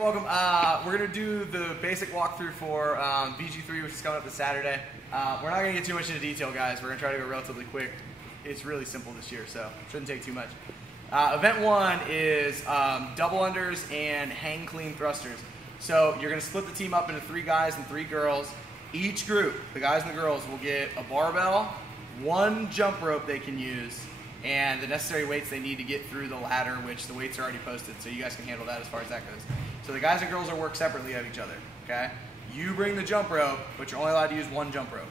welcome. We're going to do the basic walkthrough for VG3, which is coming up this Saturday. We're not going to get too much into detail, guys. We're going to try to go relatively quick. It's really simple this year, so it shouldn't take too much. Event 1 is double unders and hang clean thrusters. So you're going to split the team up into 3 guys and 3 girls. Each group, the guys and the girls, will get a barbell, 1 jump rope they can use, and the necessary weights they need to get through the ladder, which the weights are already posted, so you guys can handle that as far as that goes. So the guys and girls will work separately of each other, okay? You bring the jump rope, but you're only allowed to use 1 jump rope.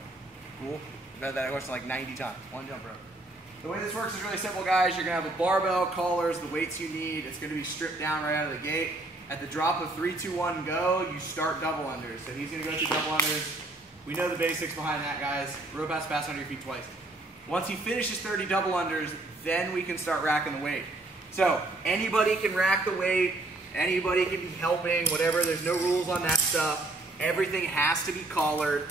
Cool? I've had that question like 90 times, 1 jump rope. The way this works is really simple, guys. You're going to have a barbell, collars, the weights you need. It's going to be stripped down right out of the gate. At the drop of 3, 2, 1, go, you start double unders. So he's going to go through double unders. We know the basics behind that, guys. Rope has to pass under your feet twice. Once he finishes 30 double unders, then we can start racking the weight. So anybody can rack the weight, anybody can be helping, whatever. There's no rules on that stuff. Everything has to be collared.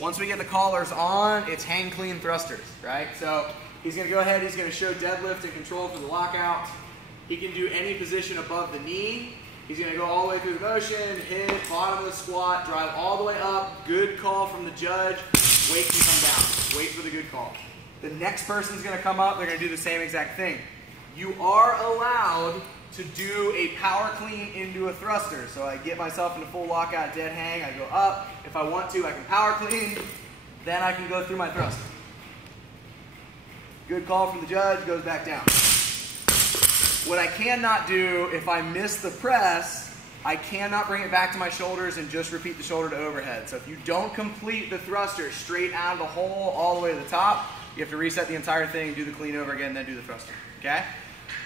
Once we get the collars on, it's hang clean thrusters, right? So he's going to go ahead, he's going to show deadlift and control for the lockout. He can do any position above the knee. He's going to go all the way through the motion, hit, bottom of the squat, drive all the way up. Good call from the judge. Weight can come down. Wait for the good call. The next person's going to come up. They're going to do the same exact thing. You are allowed to do a power clean into a thruster. So I get myself into full lockout, dead hang. I go up. If I want to, I can power clean. Then I can go through my thrust. Good call from the judge. Goes back down. What I cannot do, if I miss the press, I cannot bring it back to my shoulders and just repeat the shoulder to overhead. So if you don't complete the thruster straight out of the hole all the way to the top, you have to reset the entire thing, do the clean over again, then do the thruster, okay?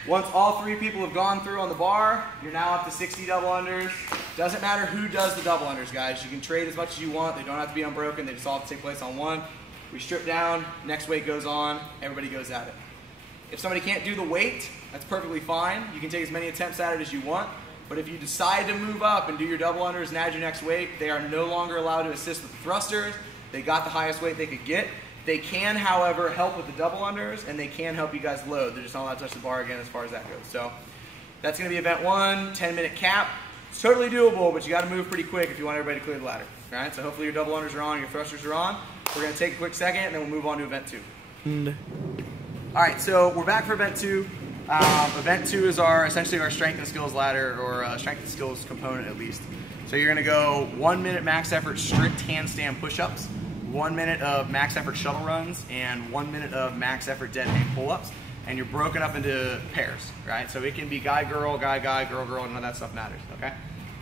Once all 3 people have gone through on the bar, you're now up to 60 double unders. Doesn't matter who does the double unders, guys. You can trade as much as you want. They don't have to be unbroken. They just all have to take place on one. We strip down, next weight goes on, everybody goes at it. If somebody can't do the weight, that's perfectly fine. You can take as many attempts at it as you want. But if you decide to move up and do your double unders and add your next weight, they are no longer allowed to assist with the thrusters. They got the highest weight they could get. They can, however, help with the double unders, and they can help you guys load. They're just not allowed to touch the bar again as far as that goes. So that's going to be event 1, 10-minute cap. It's totally doable, but you got to move pretty quick if you want everybody to clear the ladder. All right, so hopefully your double unders are on, your thrusters are on. We're going to take a quick second, and then we'll move on to event 2. All right, so we're back for event 2. Event 2 is essentially our strength and skills ladder, or strength and skills component at least. So you're going to go 1 minute max effort strict handstand push-ups, 1 minute of max effort shuttle runs, and 1 minute of max effort dead hang pull-ups. And you're broken up into pairs, right? So it can be guy-girl, guy-guy, girl-girl, none of that stuff matters, okay?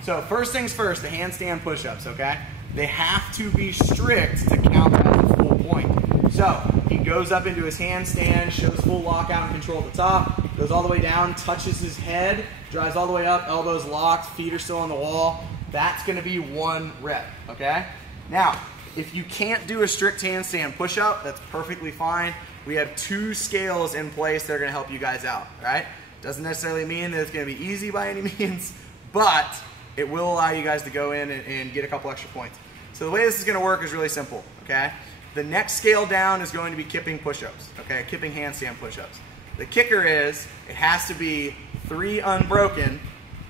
So first things first, the handstand push-ups, okay? They have to be strict to count as a full point. So he goes up into his handstand, shows full lockout and control at the top, goes all the way down, touches his head, drives all the way up, elbows locked, feet are still on the wall. That's going to be 1 rep, okay? Now, if you can't do a strict handstand push-up, that's perfectly fine. We have 2 scales in place that are going to help you guys out, right? Doesn't necessarily mean that it's going to be easy by any means, but it will allow you guys to go in and get a couple extra points. So the way this is going to work is really simple, okay? The next scale down is going to be kipping push-ups, okay? Kipping handstand push-ups. The kicker is it has to be 3 unbroken,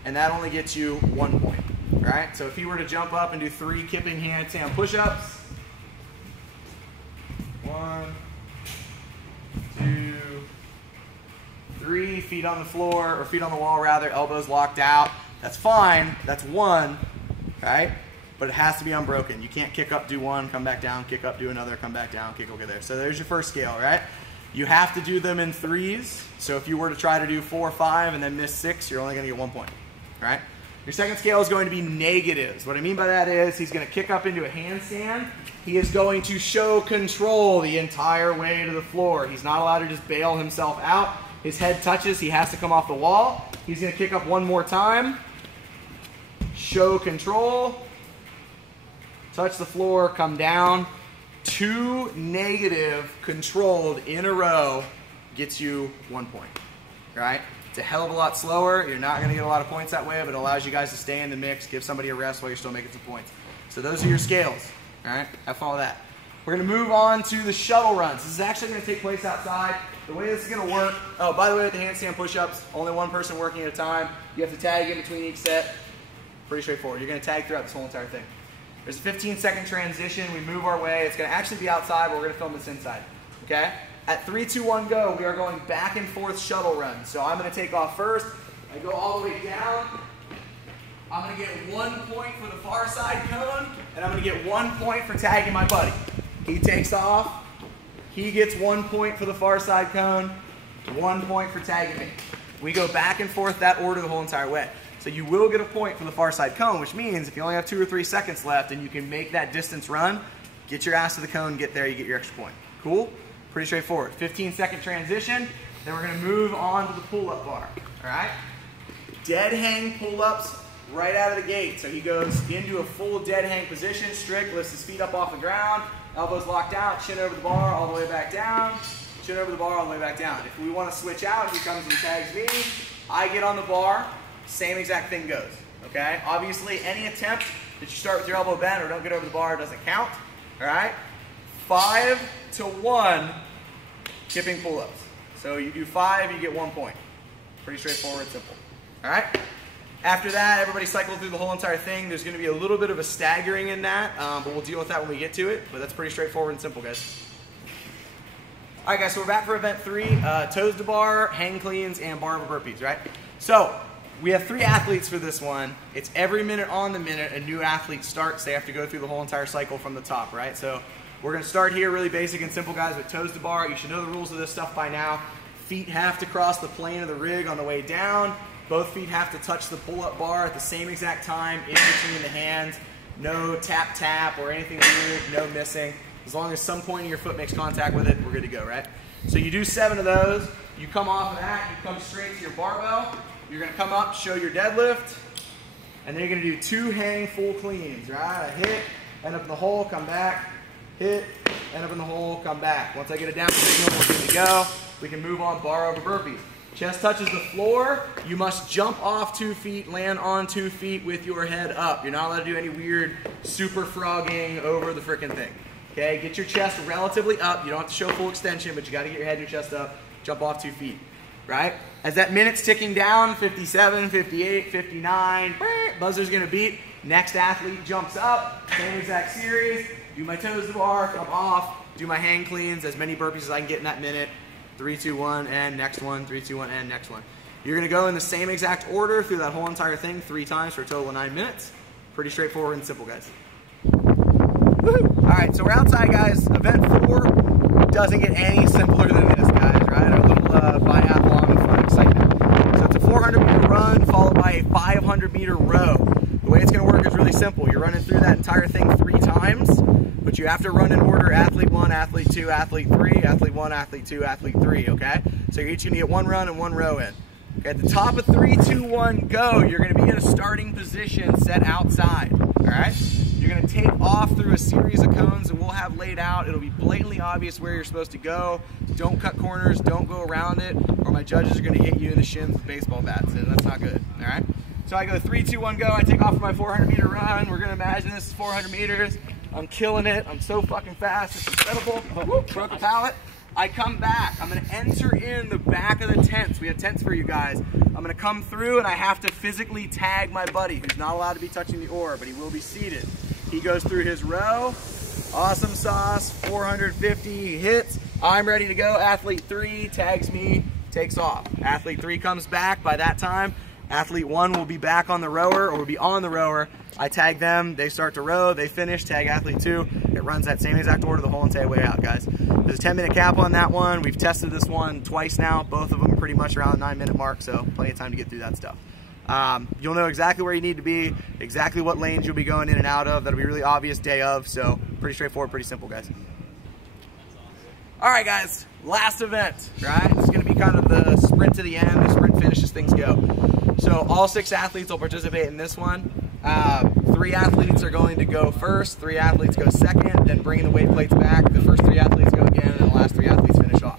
and that only gets you 1 point, right? So if you were to jump up and do 3 kipping handstand push-ups, 1, 2, 3, feet on the floor, or feet on the wall rather, elbows locked out. That's fine, that's 1, right? But it has to be unbroken. You can't kick up, do 1, come back down, kick up, do another, come back down, kick over there. So there's your first scale, right? You have to do them in 3s. So if you were to try to do 4, 5, and then miss 6, you're only going to get 1 point, right? Your second scale is going to be negatives. What I mean by that is he's going to kick up into a handstand. He is going to show control the entire way to the floor. He's not allowed to just bail himself out. His head touches, he has to come off the wall. He's going to kick up 1 more time. Show control. Touch the floor, come down. 2 negative controlled in a row gets you 1 point, right? It's a hell of a lot slower. You're not going to get a lot of points that way, but it allows you guys to stay in the mix, give somebody a rest while you're still making some points. So those are your scales, all right? Have fun with that. We're going to move on to the shuttle runs. This is actually going to take place outside. the way this is gonna work, oh, by the way, with the handstand push-ups, only one person working at a time. You have to tag in between each set. Pretty straightforward. You're gonna tag throughout this whole entire thing. There's a 15-second transition. We move our way. It's gonna actually be outside, but we're gonna film this inside, okay? At 3, 2, 1, go, we are going back and forth shuttle run. So I'm gonna take off first. I go all the way down. I'm gonna get 1 point for the far side cone, and I'm gonna get 1 point for tagging my buddy. He takes off. He gets 1 point for the far side cone, 1 point for tagging me. We go back and forth that order the whole entire way. So you will get a point for the far side cone, which means if you only have 2 or 3 seconds left and you can make that distance run, get your ass to the cone, get there, you get your extra point. Cool? Pretty straightforward. 15-second transition, then we're gonna move on to the pull-up bar, all right? Dead hang pull-ups right out of the gate. So he goes into a full dead hang position, strict, lifts his feet up off the ground, elbows locked out, chin over the bar, all the way back down, chin over the bar, all the way back down. If we wanna switch out, he comes and tags me, I get on the bar, same exact thing goes, okay? Obviously, any attempt that you start with your elbow bent or don't get over the bar doesn't count, all right? 5 to 1 kipping pull-ups. So you do 5, you get 1 point. Pretty straightforward, simple, all right? After that, everybody cycle through the whole entire thing. There's gonna be a little bit of a staggering in that, but we'll deal with that when we get to it, but that's pretty straightforward and simple, guys. All right, guys, so we're back for event 3, toes to bar, hang cleans, and bar over burpees, right? So, we have 3 athletes for this one. It's every minute on the minute a new athlete starts. They have to go through the whole entire cycle from the top, right? So we're gonna start here really basic and simple, guys, with toes to bar. You should know the rules of this stuff by now. Feet have to cross the plane of the rig on the way down. Both feet have to touch the pull-up bar at the same exact time in between the hands. No tap tap or anything weird, no missing. As long as some point of your foot makes contact with it, we're good to go, right? So you do 7 of those. You come off of that, you come straight to your barbell. You're gonna come up, show your deadlift, and then you're gonna do 2 hang full cleans, right? A hit, end up in the hole, come back, hit, end up in the hole, come back. Once I get a down signal, we're good to go. We can move on bar over burpees. Chest touches the floor. You must jump off 2 feet, land on 2 feet with your head up. You're not allowed to do any weird super frogging over the frickin' thing. Okay, get your chest relatively up. You don't have to show full extension, but you gotta get your head and your chest up. Jump off 2 feet. Right? As that minute's ticking down, 57, 58, 59, buzzer's gonna beep. Next athlete jumps up, same exact series. Do my toes to bar, come off, do my hang cleans, as many burpees as I can get in that minute. 3, 2, 1, and next one, 3, 2, 1, and next one. You're gonna go in the same exact order through that whole entire thing 3 times for a total of 9 minutes. Pretty straightforward and simple, guys. Woohoo! All right, so we're outside, guys. Event 4 doesn't get any simpler than this, guys, right? Our little biathlon of fun excitement. So it's a 400-meter run followed by a 500-meter row. The way it's gonna work is really simple. You're running through that entire thing 3 times, but you have to run in order: athlete 1, athlete 2, athlete 3, athlete 1, athlete 2, athlete 3, okay? So you're each gonna get 1 run and 1 row in. Okay, at the top of 3, 2, 1, go, you're gonna be in a starting position set outside, all right? You're gonna take off through a series of cones that we'll have laid out. It'll be blatantly obvious where you're supposed to go. Don't cut corners, don't go around it, or my judges are gonna hit you in the shins with baseball bats, and that's not good, all right? So I go 3, 2, 1, go. I take off for my 400-meter run. We're gonna imagine this is 400 meters. I'm killing it. I'm so fucking fast. It's incredible. Oh, broke a pallet. I come back. I'm gonna enter in the back of the tents. We have tents for you guys. I'm gonna come through and I have to physically tag my buddy, who's not allowed to be touching the oar, but he will be seated. He goes through his row. Awesome sauce, 450, he hits. I'm ready to go. Athlete 3 tags me, takes off. Athlete 3 comes back. By that time, athlete 1 will be back on the rower, or will be on the rower. I tag them, they start to row, they finish, tag athlete 2. It runs that same exact order the whole entire way out, guys. There's a 10-minute cap on that one. We've tested this one twice now. Both of them are pretty much around the 9-minute mark, so plenty of time to get through that stuff. You'll know exactly where you need to be, exactly what lanes you'll be going in and out of. That'll be really obvious day of, so pretty straightforward, pretty simple, guys. All right, guys, last event, right? It's gonna be kind of the sprint to the end, the sprint finish as things go. So all 6 athletes will participate in this one. 3 athletes are going to go first, 3 athletes go second, then bringing the weight plates back. The first 3 athletes go again, and the last 3 athletes finish off.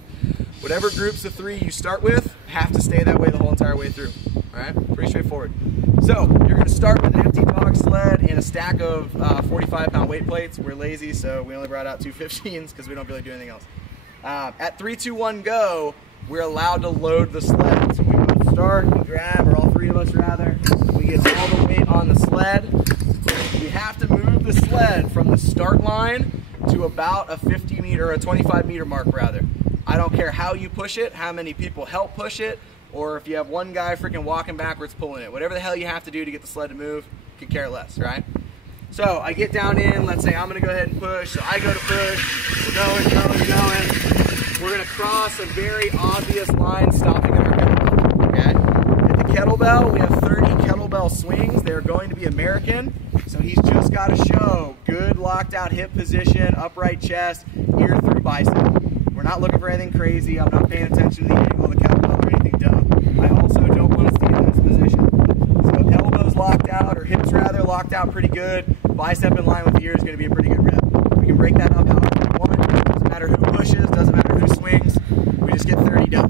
Whatever groups of 3 you start with have to stay that way the whole entire way through. All right, pretty straightforward. So you're gonna start with an empty dog sled and a stack of 45-pound weight plates. We're lazy, so we only brought out 2 15s because we don't really do anything else. At 3, 2, 1, go, we're allowed to load the sled. So we both start, we grab, or all three of us rather, we get all the weight on the sled. We have to move the sled from the start line to about a 50 meter or a 25 meter mark rather. I don't care how you push it, how many people help push it, or if you have one guy freaking walking backwards pulling it. Whatever the hell you have to do to get the sled to move, could care less, right? So I get down in, let's say I'm gonna go ahead and push, so I go to push, we're going. We're gonna cross a very obvious line stopping at our kettlebell, okay? At the kettlebell, we have 30 kettlebell swings. They're going to be American, so he's just gotta show good locked out hip position, upright chest, ear through bicep. We're not looking for anything crazy. I'm not paying attention to the angle of the kettlebell or anything dumb. I also don't want to stand in this position. So elbows locked out, or hips rather, locked out pretty good. Bicep in line with the ear is going to be a pretty good rep. We can break that up however we want. Doesn't matter who pushes, doesn't matter who swings. We just get 30 done.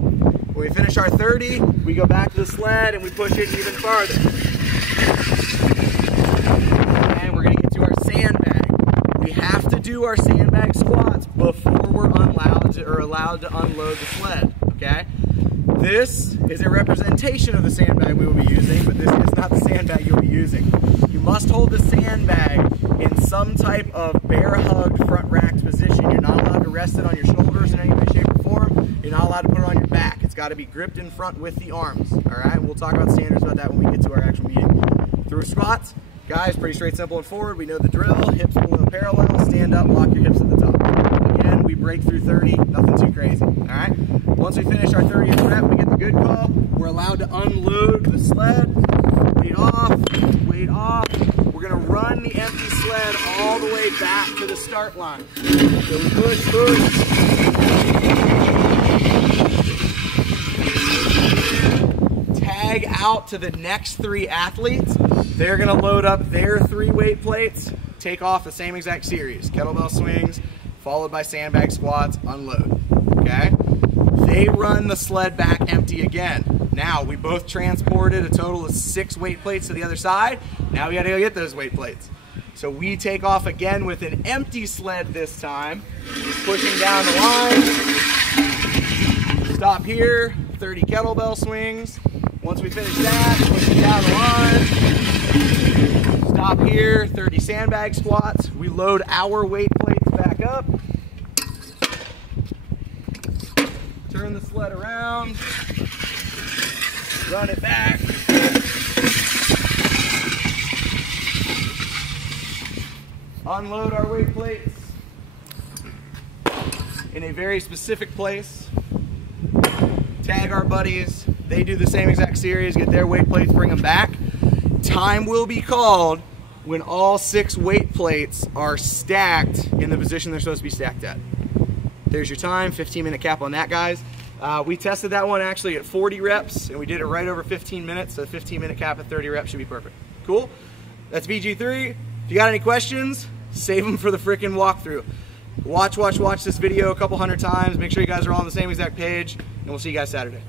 When we finish our 30, we go back to the sled and we push it even farther. And we're going to get to our sandbag. We have to do our sandbag squats before we're allowed to unload the sled, okay? This is a representation of the sandbag we will be using, but this is not the sandbag you'll be using. You must hold the sandbag in some type of bear hugged front racked position. You're not allowed to rest it on your shoulders in any way, shape, or form. You're not allowed to put it on your back. It's got to be gripped in front with the arms, all right? We'll talk about standards about that when we get to our actual meeting. Through squats, guys, pretty straight, simple, and forward. We know the drill. Hips below parallel, stand up, lock your hips at the top. Again, we break through 30, nothing too crazy, all right? Once we finish our 30th rep, we get the good call. We're allowed to unload the sled. Weight off, weight off. We're gonna run the empty sled all the way back to the start line. So we push, push. Tag out to the next 3 athletes. They're gonna load up their 3 weight plates, take off the same exact series. Kettlebell swings, followed by sandbag squats, unload, okay? They run the sled back empty again. Now, we both transported a total of 6 weight plates to the other side. Now we gotta go get those weight plates. So we take off again with an empty sled this time, pushing down the line. Stop here, 30 kettlebell swings. Once we finish that, pushing down the line. Stop here, 30 sandbag squats. We load our weight plates back up. Turn the sled around, run it back. Unload our weight plates in a very specific place. Tag our buddies. They do the same exact series, get their weight plates, bring them back. Time will be called when all 6 weight plates are stacked in the position they're supposed to be stacked at. There's your time, 15-minute cap on that, guys. We tested that one actually at 40 reps, and we did it right over 15 minutes, so the 15-minute cap at 30 reps should be perfect. Cool? That's VG3. If you got any questions, save them for the frickin' walkthrough. Watch this video a couple hundred times. Make sure you guys are all on the same exact page, and we'll see you guys Saturday.